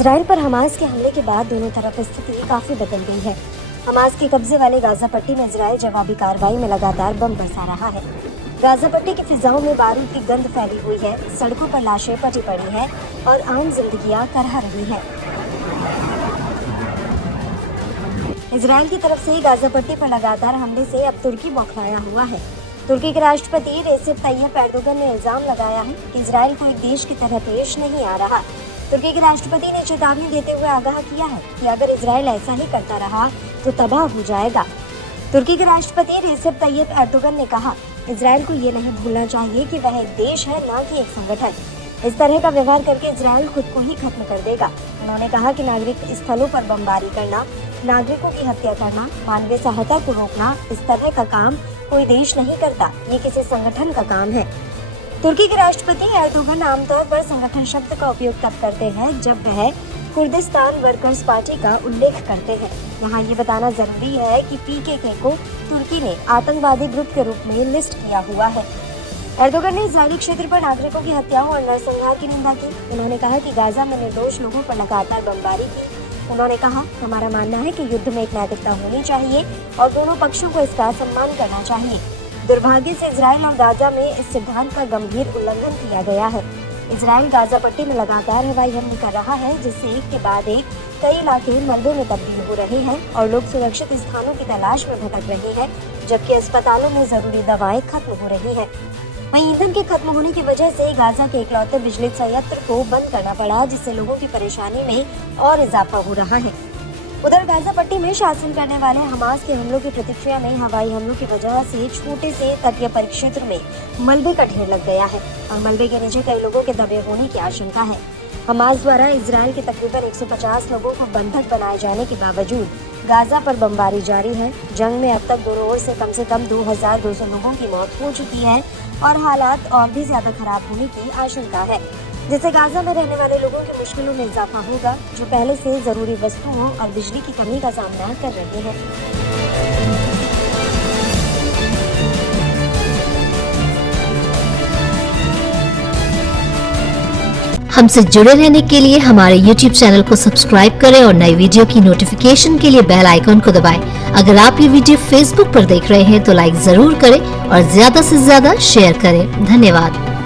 Israel पर Hamas के हमले के बाद दोनों तरफ स्थिति काफी बदल गई है। हमास के कब्जे वाले गाजा पट्टी में इजराइल जवाबी कार्रवाई में लगातार बम बरसा रहा है। गाजा पट्टी की फिजाओं में बारूद की गंध फैली हुई है, सड़कों पर लाशें पटी पड़ी हैं और आम जिंदगियां करह रही हैं। इजराइल की तरफ से गाजा पट्टी पर लगातार हमले से अब तुर्की बौखलाया हुआ है। तुर्की के राष्ट्रपति रेसिप तैयब एर्दोगन ने इल्जाम लगाया है कि इजराइल को एक देश की तरह पेश नहीं आ रहा। तुर्की के राष्ट्रपति ने चेतावनी देते हुए आगाह किया है कि अगर इजराइल ऐसा ही करता रहा तो तबाह हो जाएगा। तुर्की के राष्ट्रपति रेसिप तैयब एर्दोगन ने कहा, इजराइल को ये नहीं भूलना चाहिए कि वह एक देश है, न कि एक संगठन। इस तरह का व्यवहार करके इजराइल खुद को ही खत्म कर देगा। उन्होंने कहा कि नागरिक स्थलों पर बमबारी करना, नागरिकों की हत्या करना, मानवीय सहायता को रोकना, इस तरह का काम कोई देश नहीं करता, ये किसी संगठन का काम है। तुर्की के राष्ट्रपति एर्दोगन आमतौर पर संगठन शब्द का उपयोग तब करते हैं जब वह कुर्दिस्तान वर्कर्स पार्टी का उल्लेख करते हैं। यहाँ ये बताना जरूरी है कि पीकेके को तुर्की ने आतंकवादी ग्रुप के रूप में लिस्ट किया हुआ है। एर्दोगन ने इजरायली क्षेत्र पर नागरिकों की हत्याओं और नरसंहार की निंदा की। उन्होंने कहा कि गाजा में निर्दोष लोगों पर लगातार बमबारी की। उन्होंने कहा, हमारा मानना है कि युद्ध में एक नैतिकता होनी चाहिए और दोनों पक्षों को इसका सम्मान करना चाहिए। दुर्भाग्य से इजराइल और गाजा में इस सिद्धांत का गंभीर उल्लंघन किया गया है। इजराइल गाजा पट्टी में लगातार हवाई हमले कर रहा है, जिससे एक के बाद एक कई इलाके मलबे में तब्दील हो रहे हैं और लोग सुरक्षित स्थानों की तलाश में भटक रहे हैं, जबकि अस्पतालों में जरूरी दवाएं खत्म हो रही हैं। वहीं ईंधन के खत्म होने की वजह से गाजा के इकलौते बिजली संयंत्र को बंद करना पड़ा, जिससे लोगों की परेशानी में और इजाफा हो रहा है। उधर गाजा पट्टी में शासन करने वाले हमास के हमलों की प्रतिक्रिया में हवाई हमलों की वजह से छोटे से तटीय परिक्षेत्र में मलबे का ढेर लग गया है और मलबे के नीचे कई लोगों के दबे होने की आशंका है। हमास द्वारा इजराइल के तकरीबन 150 लोगों को बंधक बनाए जाने के बावजूद गाजा पर बमबारी जारी है। जंग में अब तक दोनों ओर से कम 2200 लोगों की मौत हो चुकी है और हालात और भी ज्यादा खराब होने की आशंका है, जिससे गाजा में रहने वाले लोगों की मुश्किलों में इजाफा होगा, जो पहले से जरूरी वस्तुओं और बिजली की कमी का सामना कर रहे हैं। हमसे जुड़े रहने के लिए हमारे YouTube चैनल को सब्सक्राइब करें और नई वीडियो की नोटिफिकेशन के लिए बेल आइकॉन को दबाएं। अगर आप ये वीडियो Facebook पर देख रहे हैं तो लाइक जरूर करें और ज्यादा से ज्यादा शेयर करें। धन्यवाद।